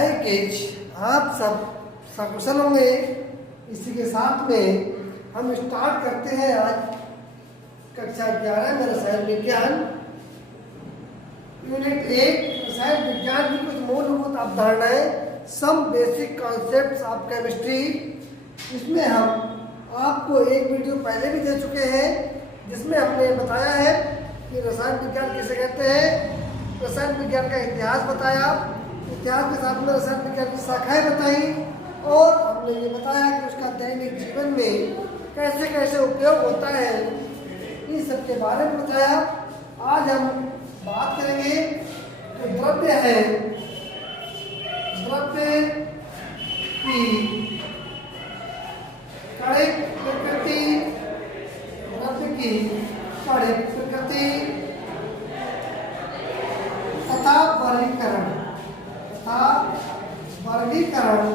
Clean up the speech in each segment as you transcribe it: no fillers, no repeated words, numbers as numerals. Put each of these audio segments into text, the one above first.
हाय kids, आप सब सकुशल होंगे। इसी के साथ में हम स्टार्ट करते हैं आज कक्षा 11 में रसायन विज्ञान यूनिट 1 रसायन विज्ञान की कुछ मूलभूत अवधारणाएं, some basic concepts of chemistry. इसमें हम आपको एक वीडियो पहले भी दे चुके हैं जिसमें हमने बताया है कि रसायन विज्ञान किसे कहते हैं, रसायन विज्ञान का इतिहास बताया, इतिहास के साथ में रसायन विज्ञान की शाखाएं बताई और हमने ये बताया कि उसका दैनिक जीवन में कैसे कैसे उपयोग होता है, इन सब के बारे में बताया। आज हम बात करेंगे जो द्रव्य है, द्रव्य की कणिक प्रकृति, द्रव्य की कणिक प्रकृति तथा वर्गीकरण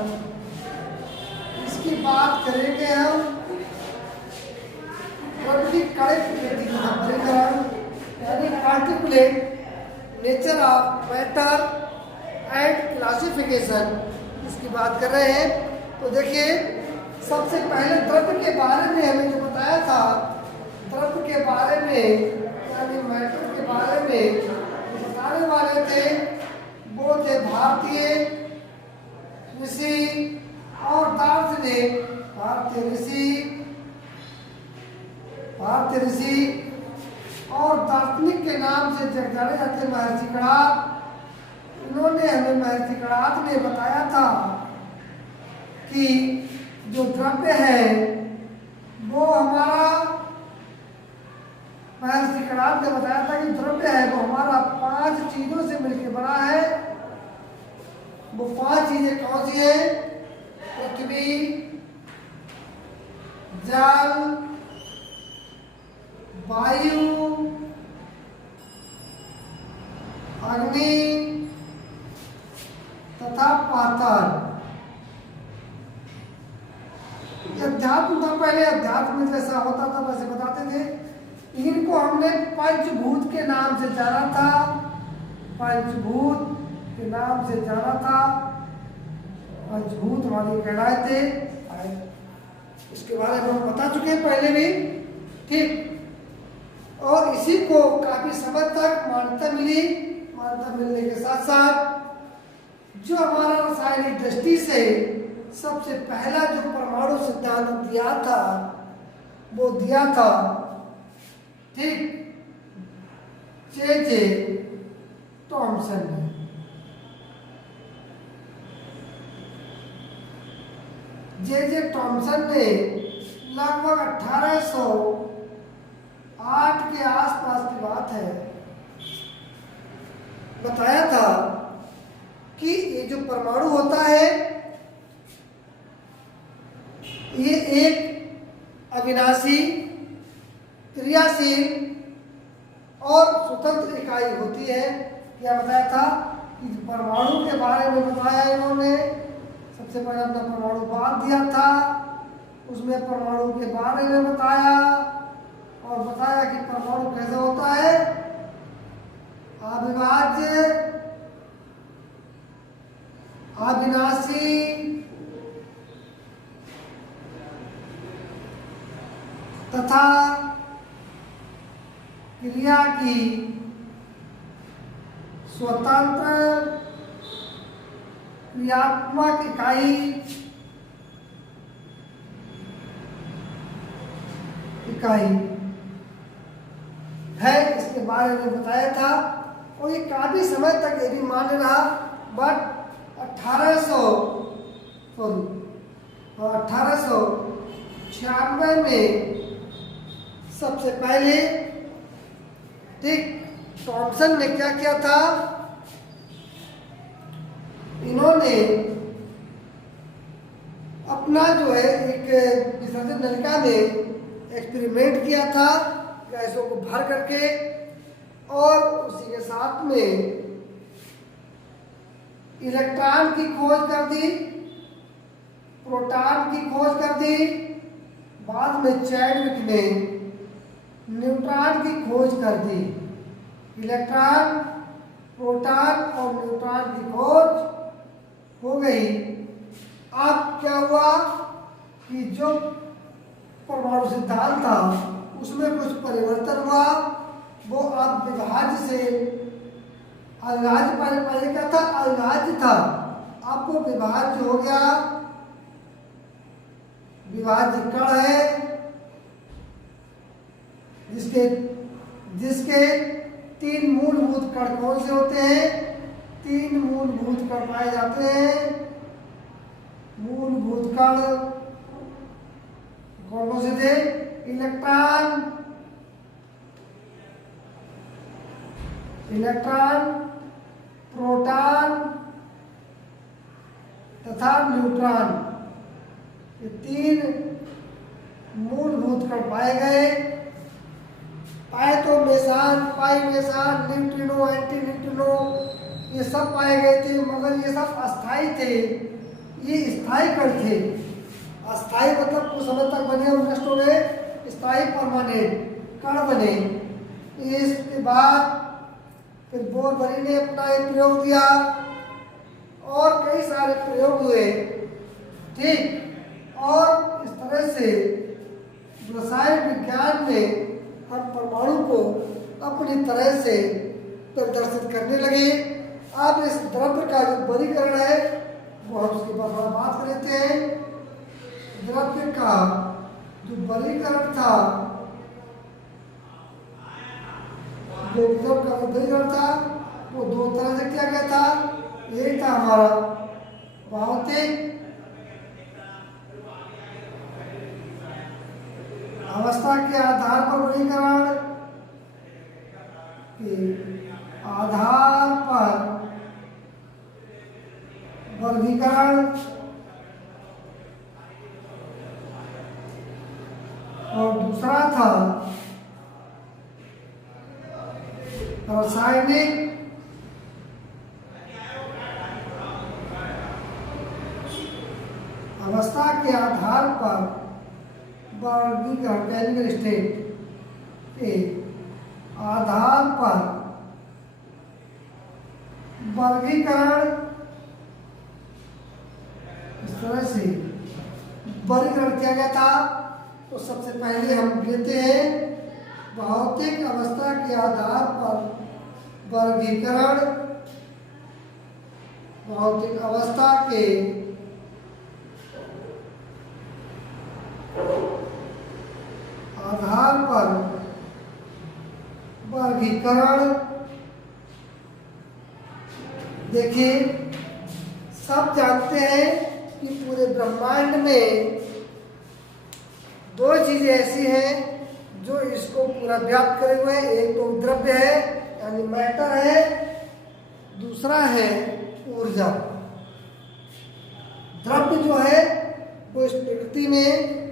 इसकी बात करेंगे हम। द्रव्य की कणिक प्रकृति का वर्गीकरण यानी particulate nature of matter and classification, इसकी बात कर रहे हैं। तो देखिए, सबसे पहले द्रव्य के बारे में हमें जो बताया था, द्रव्य के बारे में यानी मैटर के बारे में जो बताने वाले थे वो थे भारतीय ऋषि और दार्शनिक। भारतीय ऋषि और दार्शनिक के नाम से जाने जाते महर्षि कणाद। इन्होंने हमें महर्षि कणाद ने बताया था कि जो द्रव्य है वो हमारा, महर्षि कणाद ने बताया था कि द्रव्य है वो हमारा 5 चीजों से मिलकर बना है। वो 5 चीजें कौन सी है? पृथ्वी, जल, वायु, अग्नि तथा पाताल। अध्यात्म था, पहले अध्यात्म में जैसा होता था वैसे बताते थे। इनको हमने पंचभूत के नाम से जाना था, पंचभूत के नाम से जाना था। पंचभूत हमारे कहलाए थे, इसके बारे में हम बता चुके हैं पहले भी, ठीक। और इसी को काफी समय तक मान्यता मिली। मान्यता मिलने के साथ साथ जो हमारा रासायनिक दृष्टि से सबसे पहला जो परमाणु सिद्धांत दिया था वो दिया था, ठीक, जे थॉमसन ने। जे थॉमसन ने लगभग 1808 के आसपास की बात है, बताया था कि ये जो परमाणु होता है ये एक अविनाशी, क्रियाशील और स्वतंत्र इकाई होती है। क्या बताया था कि परमाणु के बारे में बताया इन्होंने। सबसे पहले अपना परमाणुवाद दिया था, उसमें परमाणु के बारे में बताया और बताया कि परमाणु कैसे होता है, अविभाज्य, अविनाशी तथा क्रिया की स्वतंत्र क्रियात्मक इकाई है, इसके बारे में बताया था। और ये काफी समय तक ये भी मान्य रहा। बट 1896 में सबसे पहले, ठीक, थॉमसन ने क्या किया था, इन्होंने अपना जो है एक विसर्जन नलिका में एक्सपेरिमेंट किया था गैसों को भर करके, और उसी के साथ में इलेक्ट्रॉन की खोज कर दी, प्रोटॉन की खोज कर दी, बाद में चैडविक ने न्यूट्रॉन की खोज कर दी। इलेक्ट्रॉन, प्रोटॉन और न्यूट्रॉन की खोज हो गई। अब क्या हुआ कि जो परमाणु सिद्धांत था उसमें कुछ परिवर्तन हुआ। वो अब विभाज्य से अविभाज्य, पहले क्या था, अविभाज्य था, अब वो विभाज्य हो गया। विभाज्य कण है जिसके जिसके 3 मूलभूत कण कौन से होते हैं? 3 मूलभूत कण पाए जाते हैं। मूलभूत कण कौन से थे? इलेक्ट्रॉन, प्रोटॉन तथा न्यूट्रॉन। ये 3 मूलभूत कण पाए गए। पाए तो मेसान, पाई मेसान, न्यूट्रिनो, एंटी न्यूट्रिनो ये सब पाए गए थे, मगर ये सब अस्थाई थे। ये स्थायी कण थे। अस्थाई मतलब कुछ समय तक बने और नष्ट हो गए, स्थायी परमानेंट कण बने। इसके बाद फिर बोरबरी ने अपना एक प्रयोग दिया और कई सारे प्रयोग हुए, ठीक। और इस तरह से रसायन विज्ञान में हम परमाणु को अपनी तरह से प्रदर्शित करने लगे। अब इस द्रव्य का जो बरीकरण है वो हम उसके बाद थोड़ा बात कर लेते हैं। द्रव्य का जो बरीकरण था, जो द्रव्य का बरीकरण था वो 2 तरह से किया गया था। एक था हमारा भौतिक अवस्था के आधार पर वर्गीकरण, के आधार पर वर्गीकरण, और दूसरा था रासायनिक अवस्था के आधार पर वर्गीकरण, केमिकल स्टेट के आधार पर वर्गीकरण। इस तरह से वर्गीकरण किया गया था। तो सबसे पहले हम लेते हैं भौतिक अवस्था के आधार पर वर्गीकरण। भौतिक अवस्था के आधार पर वर्गीकरण। देखिए, सब जानते हैं कि पूरे ब्रह्मांड में 2 चीजें ऐसी हैं जो इसको पूरा व्याप्त करे हुए हैं। एक तो द्रव्य है यानी मैटर है, दूसरा है ऊर्जा। द्रव्य जो है वो इस प्रकृति में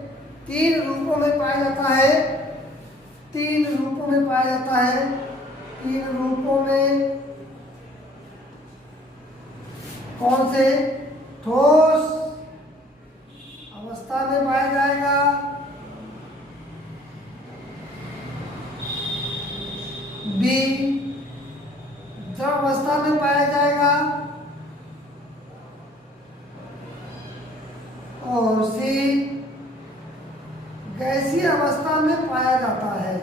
3 रूपों में पाया जाता है। 3 रूपों में पाया जाता है। 3 रूपों में कौन से? ठोस अवस्था में पाया जाएगा, बी द्रव अवस्था में पाया जाएगा, और सी गैसीय अवस्था में पाया जाता है।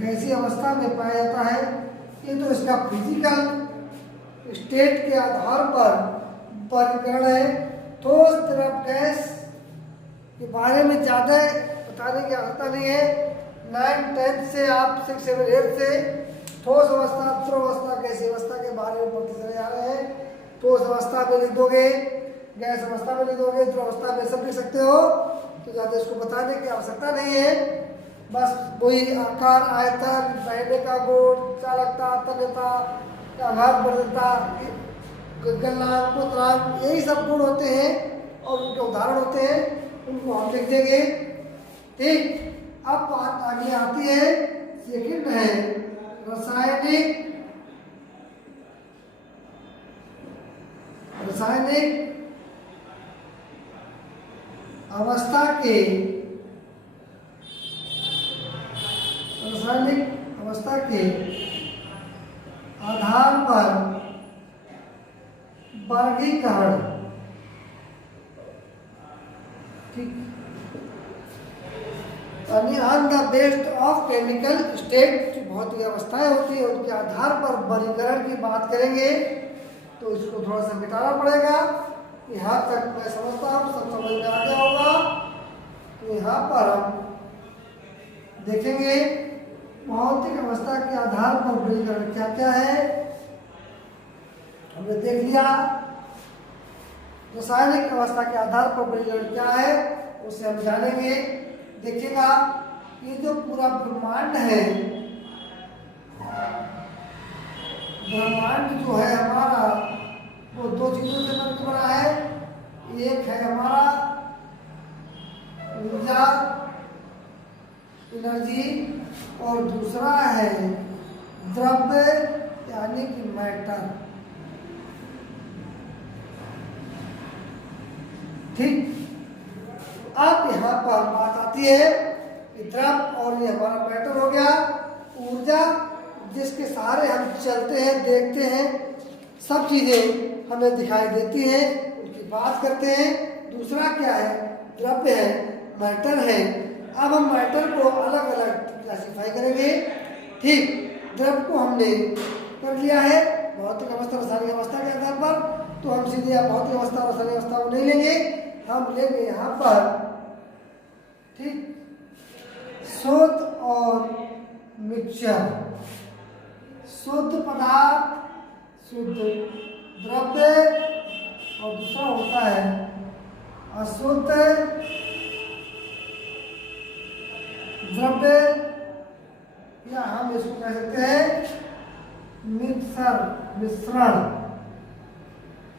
गैसीय अवस्था में पाया जाता है। ये तो इसका फिजिकल स्टेट के आधार पर वर्गीकरण है। ठोस, द्रव, गैस के बारे में ज़्यादा बताने की आवश्यकता नहीं है। 9, 10 से आप 6, 7, 8 से ठोस अवस्था, द्रव अवस्था, गैसीय अवस्था के बारे में पढ़ते चले जा रहे हैं। ठोस अवस्था में लिख दोगे, गैस अवस्था में लिख दोगे, द्रव अवस्था में सब लिख सकते हो। तो ज़्यादा इसको बताने की आवश्यकता नहीं है। बस वही आकार, आयतन, बहने का गुण, चालकता, तन्यता, आघात, बदलता, गलनांक, मुद्रांक, यही सब गुण होते हैं और उनके उदाहरण होते हैं, उनको हम लिख देंगे, ठीक। अब बात आगे आती है, सेकंड है रासायनिक अवस्था के आधार पर वर्गीकरण। ठीक, on the based of chemical state, जो भौतिक अवस्थाएं होती है उनके आधार पर वर्गीकरण की बात करेंगे। तो इसको थोड़ा सा मिटाना पड़ेगा। यहाँ तक मैं समझता हूँ सब समझ में आ गया होगा। तो यहाँ पर हम देखेंगे भौतिक अवस्था के आधार पर वर्गीकरण क्या क्या है, हमने देख लिया। रासायनिक अवस्था के आधार पर वर्गीकरण क्या है उसे हम जानेंगे। देखिएगा, ये जो पूरा ब्रह्मांड है, ब्रह्मांड जो है हमारा वो दो चीजों से मिलकर बना है। एक है हमारा ऊर्जा, एनर्जी, और दूसरा है द्रव्य यानी कि मैटर। ठीक, अब यहाँ पर बात आती है कि द्रव्य और ये हमारा मैटर हो गया। ऊर्जा जिसके सहारे हम चलते हैं, देखते हैं, सब चीजें हमें दिखाई देती हैं, उनकी बात करते हैं। दूसरा क्या है, द्रव्य है, मैटर है। अब हम मैटर को अलग अलग क्लासिफाई करेंगे। ठीक, द्रव्य को हमने कर लिया है भौतिक अवस्था रासायनिक अवस्था के आधार पर। तो हम सीधे भौतिक अवस्था रासायनिक अवस्था को नहीं लेंगे, हम लेंगे यहाँ पर ठीक शुद्ध और मिक्सचर। शुद्ध पदार्थ, शुद्ध द्रव्य, और दूसरा होता है अशुद्ध द्रव्य, या हम इसको कह सकते हैं मिश्रण।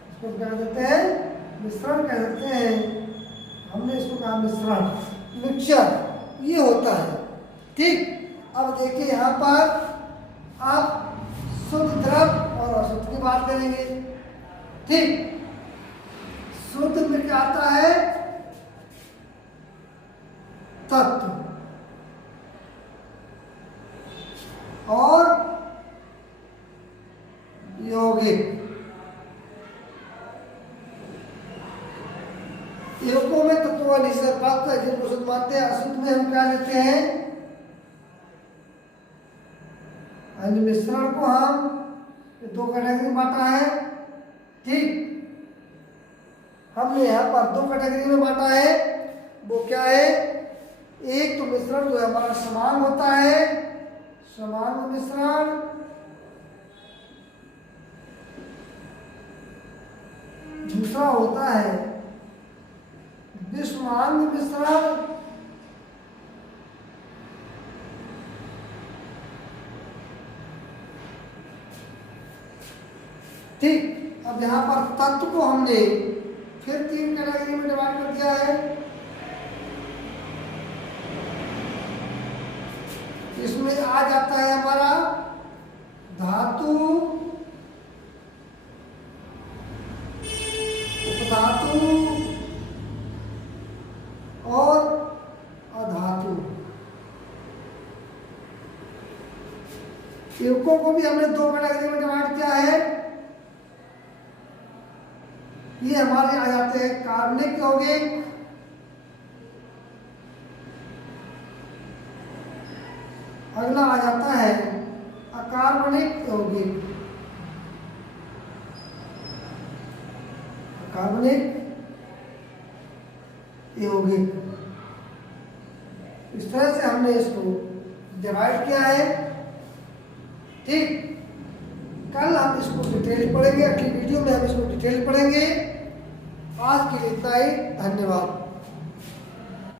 इसको क्या कहते हैं, मिश्रण कह सकते हैं। हमने इसको कहा मिश्रण, मिक्सचर ये होता है। ठीक, अब देखिए यहाँ पर आप शुद्ध द्रव्य और अशुद्ध की बात करेंगे। ठीक, शुद्ध में क्या आता है, तत्व, और यौगिक। युवकों में तत्व निश्चय प्राप्त है जिनको शुद्ध मानते हैं। अशुद्ध में हम क्या लेते हैं, मिश्रण को हम दो कैटेगरी में बांटा है। ठीक, हमने यहाँ पर दो कैटेगरी में बांटा है। वो क्या है, एक तो मिश्रण जो है हमारा समान होता है, समान मिश्रण। दूसरा होता है विषमान मिश्रण। ठीक, अब यहाँ पर तत्व को हमने फिर तीन कैटेगरी में डिवाइड कर दिया है। इसमें आ जाता है हमारा धातु, उपधातु और अधातु। युवकों को भी हमने दो कैटेगरी में डिवाइड किया है। ये हमारे आ जाते हैं कार्बनिक यौगिक, अगला आ जाता है अकार्बनिक यौगिक। अकार्बनिक यौगिक, इस तरह से हमने इसको डिवाइड किया है। ठीक, कल हम इसको डिटेल पढ़ेंगे, अगली वीडियो में हम इसको डिटेल पढ़ेंगे। आज के लिए इतना ही, धन्यवाद।